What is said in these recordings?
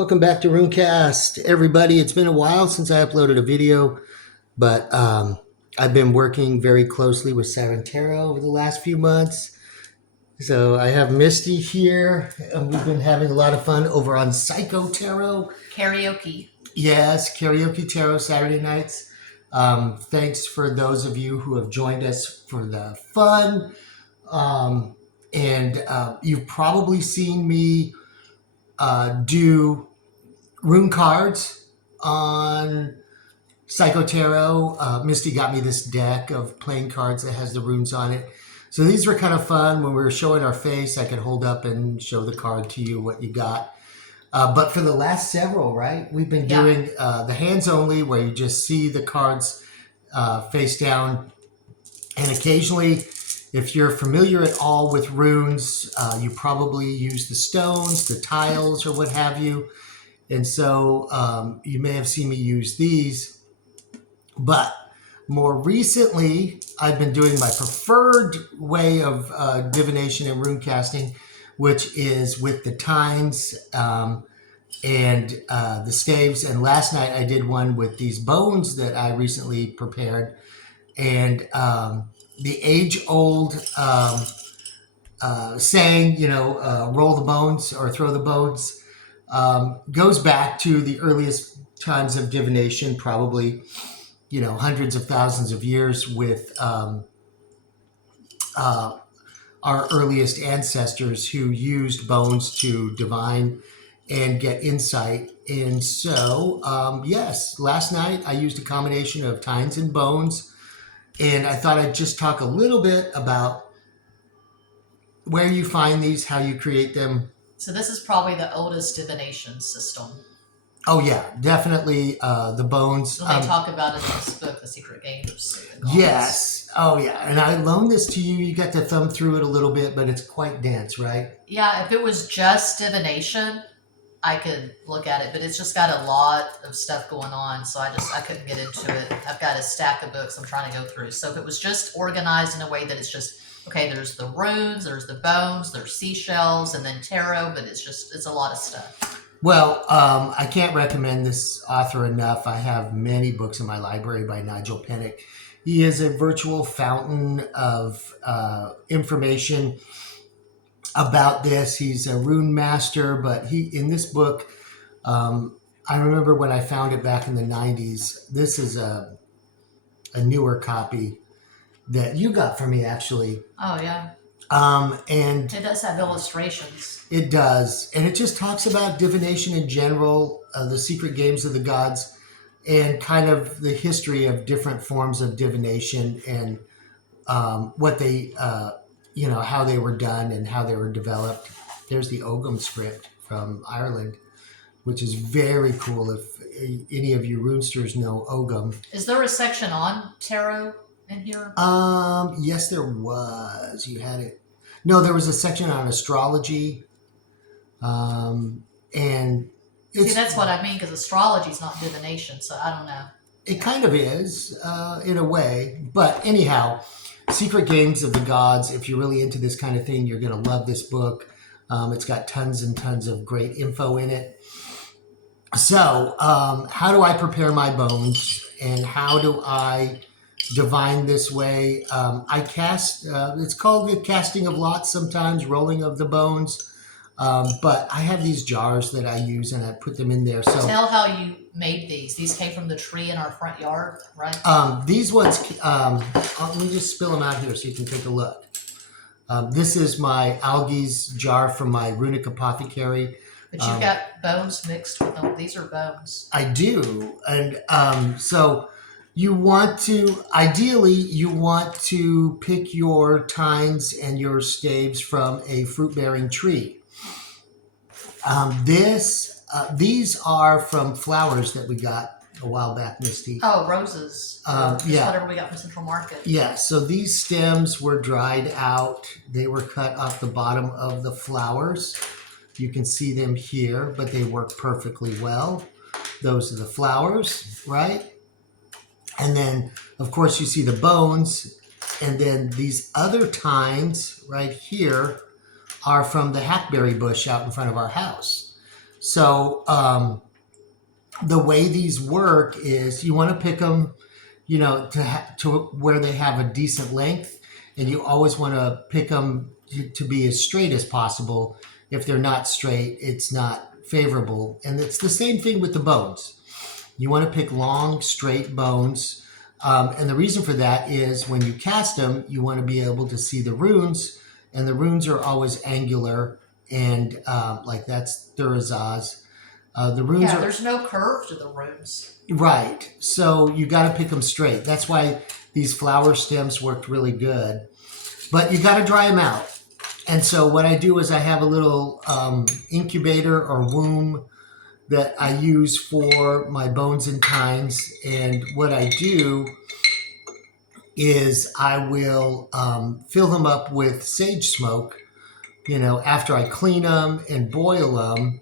Welcome back to Runecast, everybody. It's been a while since I uploaded a video, but I've been working very closely with Siren Tarot over the last few months. So I have Misty here, and we've been having a lot of fun over on Psycho Tarot. Karaoke. Yes, Karaoke Tarot Saturday nights. Thanks for those of you who have joined us for the fun. And you've probably seen me do rune cards on Psycho Tarot. Misty got me this deck of playing cards that has the runes on it. So these were kind of fun. When we were showing our face, I could hold up and show the card to you what you got. But for the last several, right, we've been doing the hands only, where you just see the cards face down. And occasionally, if you're familiar at all with runes, you probably use the stones, the tiles, or what have you. And so you may have seen me use these. But more recently, I've been doing my preferred way of divination and rune casting, which is with the tynes and the staves. And last night I did one with these bones that I recently prepared. And the age-old saying, roll the bones or throw the bones, goes back to the earliest times of divination, probably, hundreds of thousands of years with our earliest ancestors who used bones to divine and get insight. And so, yes, last night I used a combination of tynes and bones, and I thought I'd just talk a little bit about where you find these, how you create them. So this is probably the oldest divination system. Oh yeah, definitely the bones. So they talk about it in this book, The Secret Games. Yes. Oh yeah, and I loaned this to you. You got to thumb through it a little bit, but it's quite dense, right? Yeah, if it was just divination, I could look at it, but it's just got a lot of stuff going on, so I couldn't get into it. I've got a stack of books I'm trying to go through. So if it was just organized in a way that it's just, okay, there's the runes, there's the bones, there's seashells, and then tarot, but it's a lot of stuff. Well, I can't recommend this author enough. I have many books in my library by Nigel Pennick. He is a virtual fountain of information about this. He's a rune master, but in this book, I remember when I found it back in the 90s. This is a newer copy that you got for me, actually. Oh, yeah. And it does have illustrations. It does. And it just talks about divination in general, the secret games of the gods, and kind of the history of different forms of divination and what they, how they were done and how they were developed. There's the Ogham script from Ireland, which is very cool if any of you runesters know Ogham. Is there a section on tarot in here? Yes, there was. You had it. No, there was a section on astrology. And see, that's what I mean, because astrology is not divination, so I don't know. It kind of is, in a way. But anyhow, Secret Games of the Gods, if you're really into this kind of thing, you're going to love this book. It's got tons and tons of great info in it. So, how do I prepare my bones, and how do I divine this way? I cast, it's called the casting of lots sometimes, rolling of the bones. But I have these jars that I use, and I put them in there. So tell how you made these. These came from the tree in our front yard, right? These ones, let me just spill them out here so you can take a look. This is my algae's jar from my runic apothecary. But you've got bones mixed with them. These are bones. I do. And so ideally, you want to pick your tynes and your staves from a fruit-bearing tree. These are from flowers that we got a while back, Misty. Oh, roses. Yeah. Whatever we got from Central Market. Yeah, so these stems were dried out. They were cut off the bottom of the flowers. You can see them here, but they work perfectly well. Those are the flowers, right? And then, of course, you see the bones. And then these other tynes right here are from the hackberry bush out in front of our house. So the way these work is you want to pick them, to where they have a decent length, and you always want to pick them to be as straight as possible. If they're not straight, it's not favorable. And it's the same thing with the bones. You want to pick long, straight bones. And the reason for that is when you cast them, you want to be able to see the runes, and the runes are always angular, and like that's Thurazaz. The runes Yeah, are there's no curve to the runes. right, so you got to pick them straight. That's why these flower stems worked really good, but you got to dry them out. And so what I do is I have a little incubator or womb that I use for my bones and tines. And what I do is I will fill them up with sage smoke. After I clean them and boil them,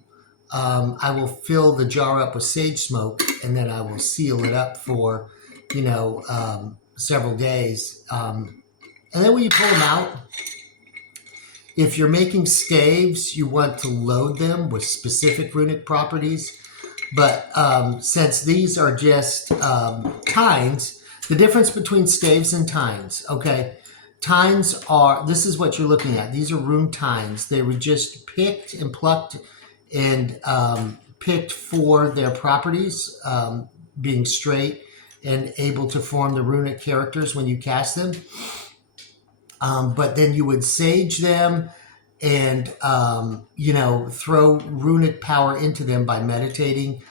I will fill the jar up with sage smoke, and then I will seal it up for, several days. And then when you pull them out, if you're making staves, you want to load them with specific runic properties. But since these are just tines, the difference between staves and tines, okay? Tines are, this is what you're looking at. These are rune tines. They were just picked and plucked and picked for their properties, being straight and able to form the runic characters when you cast them. But then you would sage them and, throw runic power into them by meditating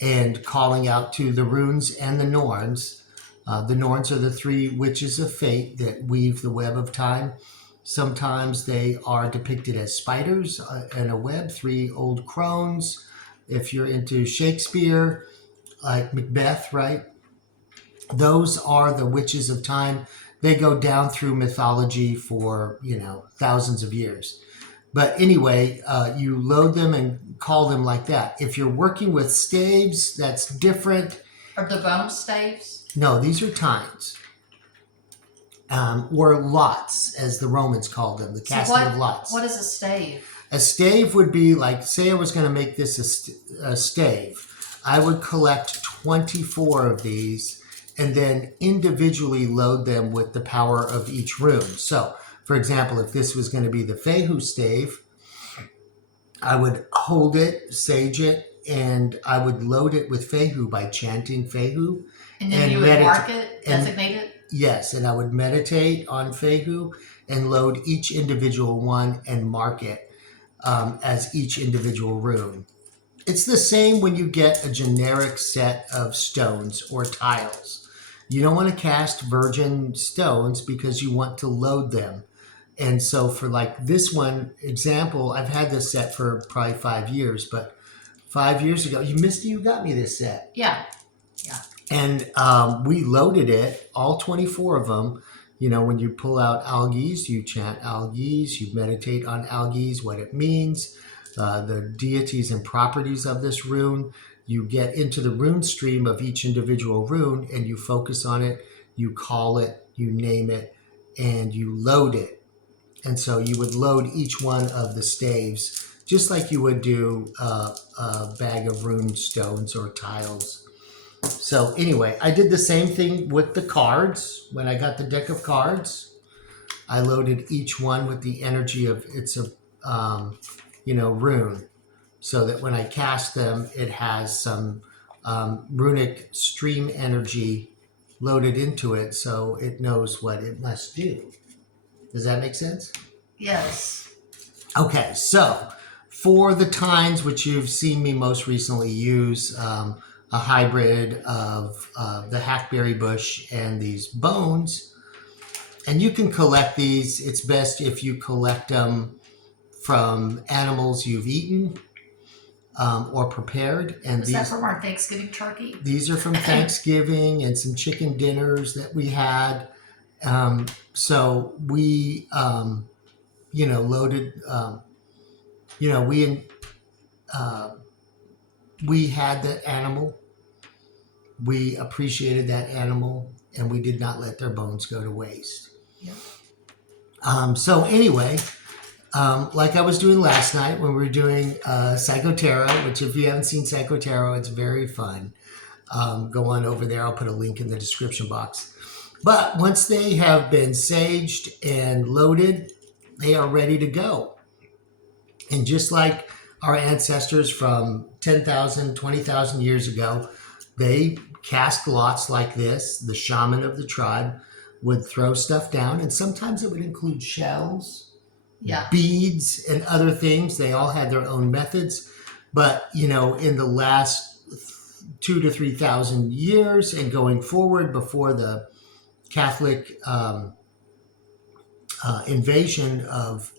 and calling out to the runes and the Norns. The Norns are the three witches of fate that weave the web of time. Sometimes they are depicted as spiders in a web, three old crones. If you're into Shakespeare, like Macbeth, right? Those are the witches of time. They go down through mythology for, thousands of years. But anyway, you load them and call them like that. If you're working with staves, that's different. Are the bone staves? No, these are tines. Or lots, as the Romans called them, the casting of lots. What is a stave? A stave would be like, say I was going to make this a stave. I would collect 24 of these and then individually load them with the power of each rune. So, for example, if this was going to be the Fehu stave, I would hold it, sage it, and I would load it with Fehu by chanting Fehu. And then you would mark it, designate it? Yes, and I would meditate on Fehu and load each individual one and mark it as each individual rune. It's the same when you get a generic set of stones or tiles. You don't want to cast virgin stones because you want to load them. And so for like this one example, I've had this set for probably 5 years, but 5 years ago, you got me this set. Yeah. And we loaded it, all 24 of them. When you pull out algies, you chant algies, you meditate on algies, what it means, the deities and properties of this rune. You get into the rune stream of each individual rune and you focus on it, you call it, you name it, and you load it. And so you would load each one of the staves just like you would do a bag of rune stones or tiles. So anyway, I did the same thing with the cards. When I got the deck of cards, I loaded each one with the energy of its rune, so that when I cast them, it has some runic stream energy loaded into it, so it knows what it must do. Does that make sense? Yes. Okay, so for the tines, which you've seen me most recently use, a hybrid of the hackberry bush and these bones. And you can collect these. It's best if you collect them from animals you've eaten or prepared. And Is that from our Thanksgiving turkey? These are from Thanksgiving and some chicken dinners that we had. So we, loaded, we had the animal. We appreciated that animal, and we did not let their bones go to waste. Yep. So anyway, like I was doing last night when we were doing Psycho Tarot, which if you haven't seen Psycho Tarot, it's very fun. Go on over there. I'll put a link in the description box. But once they have been saged and loaded, they are ready to go. And just like our ancestors from 10,000, 20,000 years ago, they cast lots like this. The shaman of the tribe would throw stuff down, and sometimes it would include shells, Yeah. beads, and other things. They all had their own methods. But, you know, in the last 2,000 to 3,000 years and going forward before the Catholic invasion of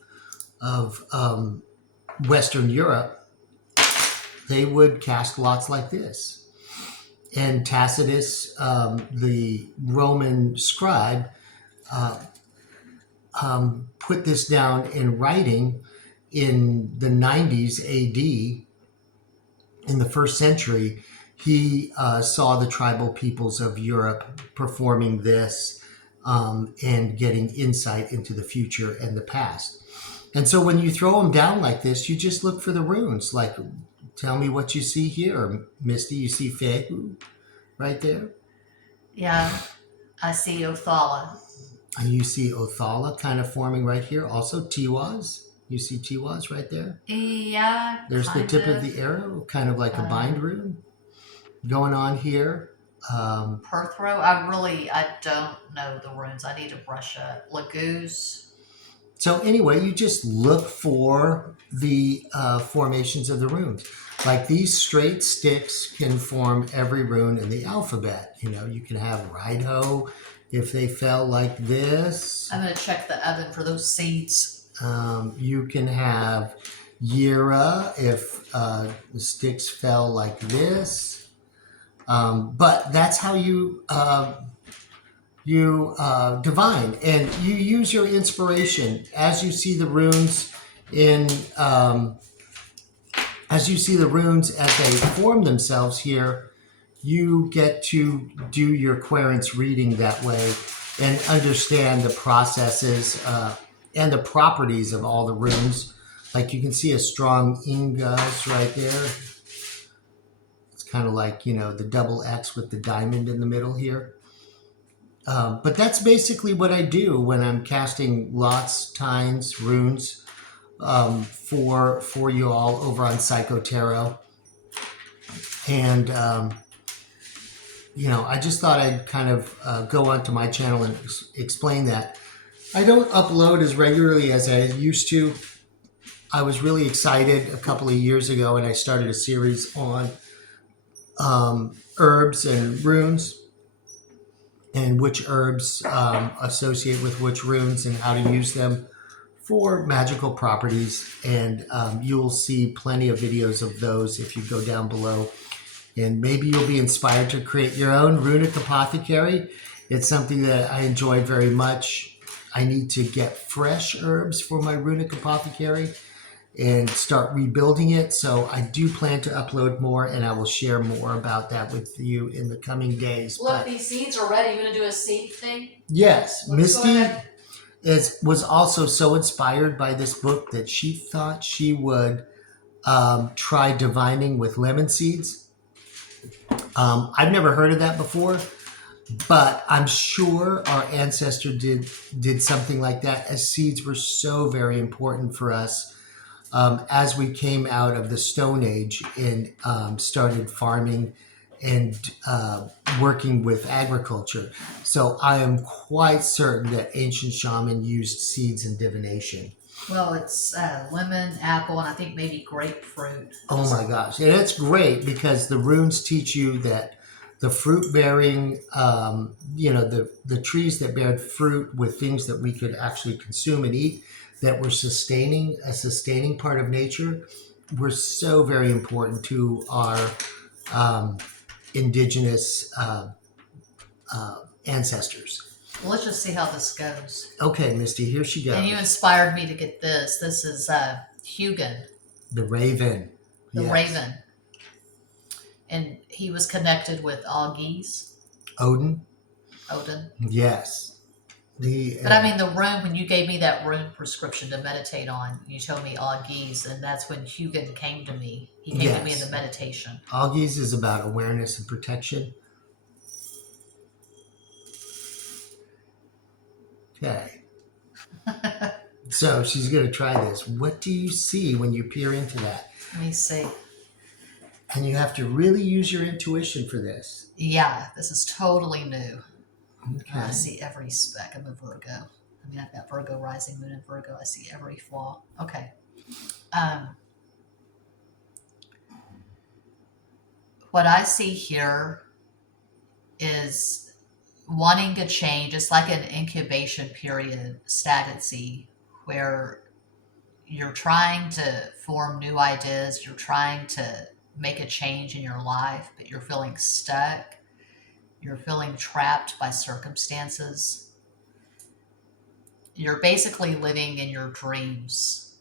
Western Europe, they would cast lots like this. And Tacitus, the Roman scribe, put this down in writing in the 90s AD. In the first century, he saw the tribal peoples of Europe performing this and getting insight into the future and the past. And so when you throw them down like this, you just look for the runes. Like, tell me what you see here, Misty. You see Fehu right there? Yeah. I see Othala. And you see Othala kind of forming right here. Also Tiwaz. You see Tiwaz right there? Yeah. There's the tip of the arrow, kind of like a bind rune going on here. Perthrow. I don't know the runes. I need to brush up. Laguz. So anyway, you just look for the formations of the runes. Like these straight sticks can form every rune in the alphabet. You know, you can have Raido if they fell like this. I'm going to check the oven for those seeds. You can have Yira if the sticks fell like this. But that's how you divine, and you use your inspiration as you see the runes as they form themselves here. You get to do your querence reading that way and understand the processes and the properties of all the runes. Like you can see a strong Ingas right there. It's kind of like, you know, the double X with the diamond in the middle here. But that's basically what I do when I'm casting lots, tynes, runes for you all over on Psycho Tarot. And, you know, I just thought I'd kind of go onto my channel and explain that. I don't upload as regularly as I used to. I was really excited a couple of years ago, and I started a series on herbs and runes, and which herbs associate with which runes and how to use them for magical properties. And you'll see plenty of videos of those if you go down below. And maybe you'll be inspired to create your own runic apothecary. It's something that I enjoy very much. I need to get fresh herbs for my runic apothecary and start rebuilding it. So I do plan to upload more, and I will share more about that with you in the coming days. Look, these seeds are ready. You going to do a seed thing? Yes. Let's Misty was also so inspired by this book that she thought she would try divining with lemon seeds. I've never heard of that before, but I'm sure our ancestor did something like that, as seeds were so very important for us as we came out of the Stone Age and started farming and working with agriculture. So I am quite certain that ancient shaman used seeds in divination. Well, it's lemon, apple, and I think maybe grapefruit. Oh my gosh. And it's great because the runes teach you that the fruit bearing, you know, the trees that bear fruit with things that we could actually consume and eat, that were a sustaining part of nature, were so very important to our indigenous ancestors. Well, let's just see how this goes. Okay, Misty, here she goes. And you inspired me to get this. This is Hugin. The raven. The Yes. raven. And he was connected with Augis. Odin. Odin. Yes. The But I mean, the room, when you gave me that room prescription to meditate on, you told me Augies, and that's when Hugin came to me. He came to me in the yes, meditation. Augie's is about awareness and protection. Okay. So she's going to try this. What do you see when you peer into that? Let me see. And you have to really use your intuition for this. Yeah, this is totally new. Okay. I see every speck. I'm a Virgo. I mean, I've got Virgo rising, moon in Virgo. I see every flaw. Okay. What I see here is wanting to change. It's like an incubation period, stagnancy, where you're trying to form new ideas. You're trying to make a change in your life, but you're feeling stuck. You're feeling trapped by circumstances. You're basically living in your dreams.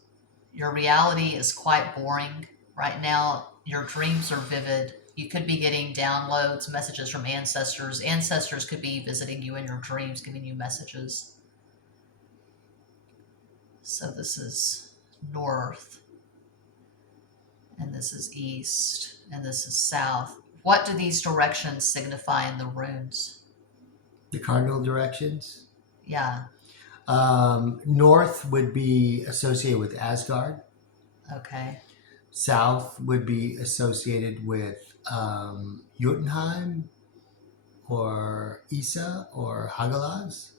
Your reality is quite boring right now. Your dreams are vivid. You could be getting downloads, messages from ancestors. Ancestors could be visiting you in your dreams, giving you messages. So this is north, and this is east, and this is south. What do these directions signify in the runes? The cardinal directions. Yeah, North would be associated with Asgard. okay. South would be associated with Jotunheim or Isa or Hagalaz.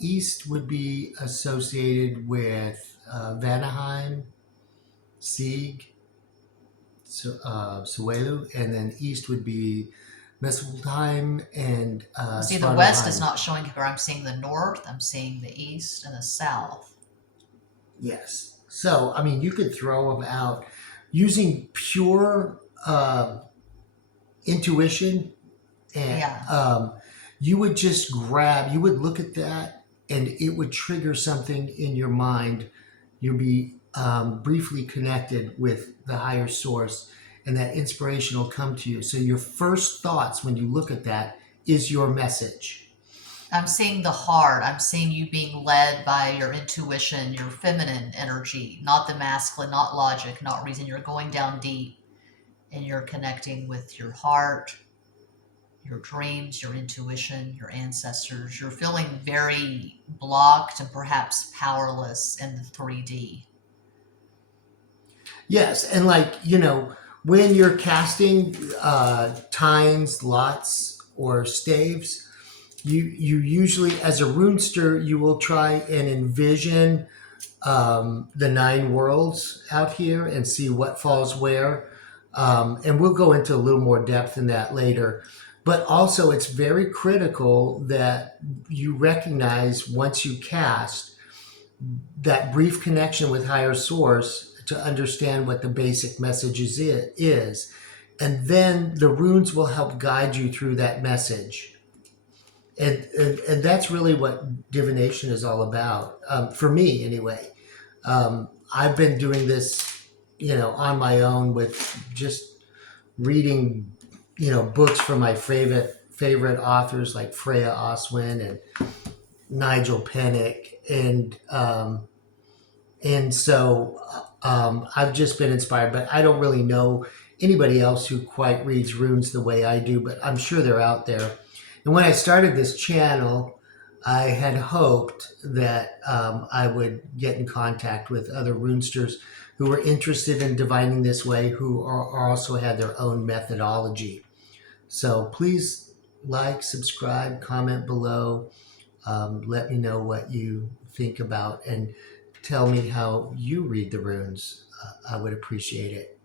East would be associated with Vanaheim, Sieg, Suelu, and then east would be Messelheim and See, the west is Svartalheim. not showing here. I'm seeing the north, I'm seeing the east, and the south. Yes. So, I mean, you could throw them out using pure intuition, and Yeah. you would just grab, you would look at that, and it would trigger something in your mind. You'll be briefly connected with the higher source, and that inspiration will come to you. So, your first thoughts when you look at that is your message. I'm seeing the heart. I'm seeing you being led by your intuition, your feminine energy, not the masculine, not logic, not reason. You're going down deep and you're connecting with your heart, your dreams, your intuition, your ancestors. You're feeling very blocked and perhaps powerless in the 3D. Yes, and like when you're casting tines, lots, or staves, you usually, as a runester, you will try and envision the 9 worlds out here and see what falls where. And we'll go into a little more depth in that later. But also, it's very critical that you recognize once you cast that brief connection with higher source to understand what the basic message is. And then the runes will help guide you through that message. And that's really what divination is all about, for me anyway. I've been doing this, on my own with just reading, books from my favorite authors like Freya Oswin and Nigel Pennick, and so I've just been inspired. But I don't really know anybody else who quite reads runes the way I do, but I'm sure they're out there. And when I started this channel, I had hoped that I would get in contact with other runesters who were interested in divining this way, who are also had their own methodology. So please like, subscribe, comment below. Let me know what you think about, and tell me how you read the runes. I would appreciate it.